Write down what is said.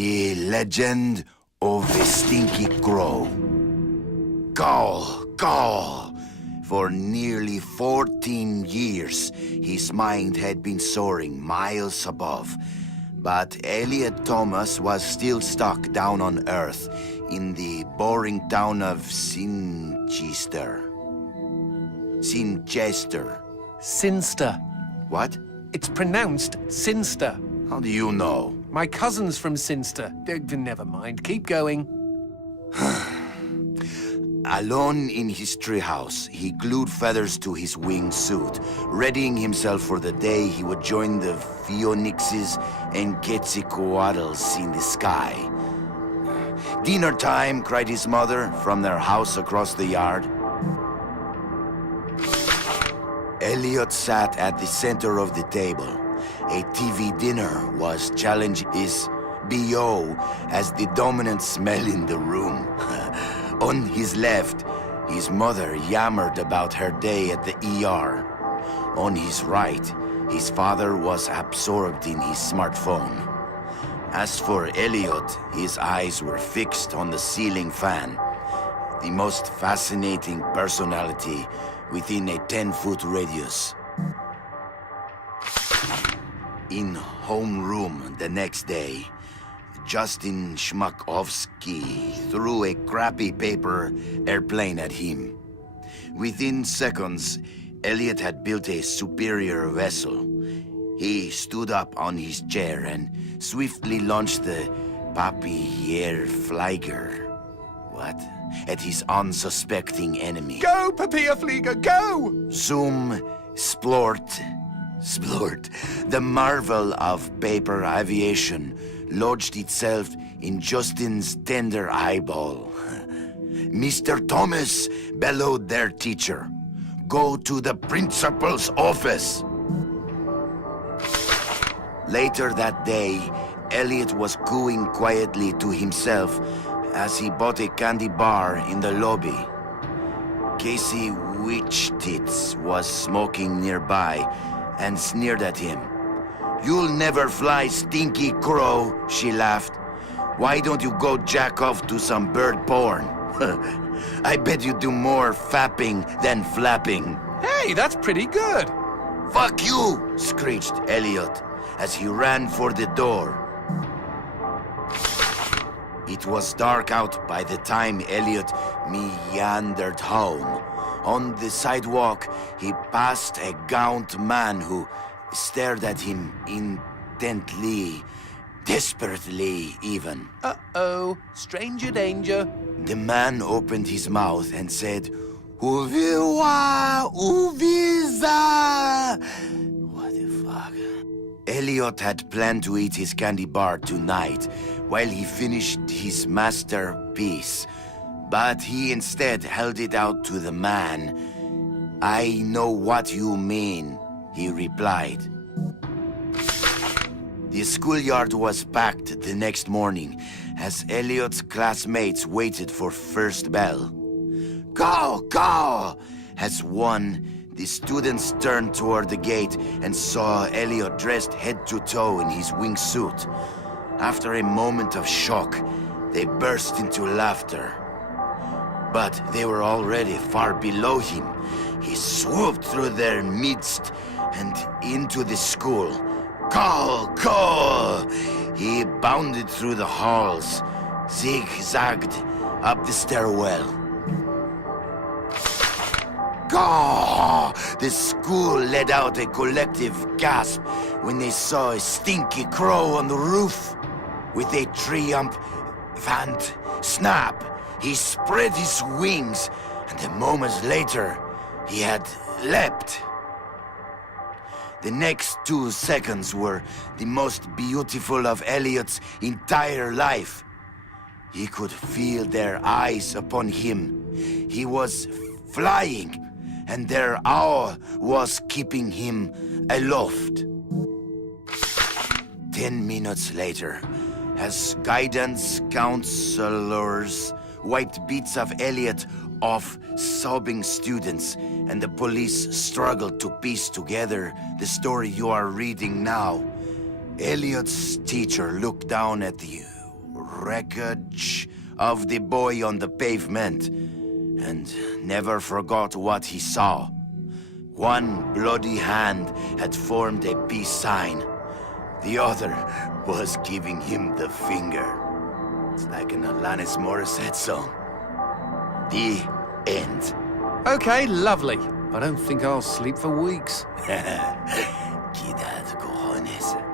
The legend of the Stinky Crow. Call, call. For nearly 14 years, his mind had been soaring miles above. But Elliot Thomas was still stuck down on Earth in the boring town of Sinchester. Sinster. What? It's pronounced Sinster. How do you know? My cousin's from Sinster. Never mind, keep going. Alone in his treehouse, he glued feathers to his wingsuit, readying himself for the day he would join the Phoenixes and Quetzalcoatlus in the sky. "Dinner time," cried his mother from their house across the yard. Elliot sat at the center of the table. A TV dinner was challenging his BO as the dominant smell in the room. On his left, his mother yammered about her day at the ER. On his right, his father was absorbed in his smartphone. As for Elliot, his eyes were fixed on the ceiling fan, the most fascinating personality within a 10-foot radius. In homeroom the next day, Justin Schmakovsky threw a crappy paper airplane at him. Within seconds, Elliot had built a superior vessel. He stood up on his chair and swiftly launched the Papierflieger. What? At his unsuspecting enemy. Go, Papierflieger, go! Zoom, splort. The marvel of paper aviation lodged itself in Justin's tender eyeball. "Mr. Thomas," bellowed their teacher, "go to the principal's office." Later that day, Elliot was cooing quietly to himself as he bought a candy bar in the lobby. Casey Witchtits was smoking nearby and sneered at him. "You'll never fly, Stinky Crow," she laughed. "Why don't you go jack off to some bird porn? I bet you do more fapping than flapping." Hey, that's pretty good. "Fuck you!" screeched Elliot as he ran for the door. It was dark out by the time Elliot meandered home. On the sidewalk, he passed a gaunt man who stared at him intently, desperately even. Uh-oh, stranger danger. The man opened his mouth and said, "Uviwa, uviza." What the fuck? Elliot had planned to eat his candy bar tonight while he finished his masterpiece, but he instead held it out to the man. "I know what you mean," he replied. The schoolyard was packed the next morning as Elliot's classmates waited for first bell. "Go, go!" As one, the students turned toward the gate and saw Elliot dressed head to toe in his wingsuit. After a moment of shock, they burst into laughter. But they were already far below him. He swooped through their midst and into the school. "Call, call!" He bounded through the halls, zigzagged up the stairwell. "Caw!" The school let out a collective gasp when they saw a Stinky Crow on the roof. With a triumphant snap, he spread his wings, and a moment later, he had leapt. The next 2 seconds were the most beautiful of Elliot's entire life. He could feel their eyes upon him. He was flying, and their awe was keeping him aloft. 10 minutes later, as guidance counselors wiped bits of Elliot off sobbing students, and the police struggled to piece together the story you are reading now, Elliot's teacher looked down at the wreckage of the boy on the pavement and never forgot what he saw. One bloody hand had formed a peace sign. The other was giving him the finger. It's like an Alanis Morissette song. The end. Okay, lovely. I don't think I'll sleep for weeks. Kidad cojones.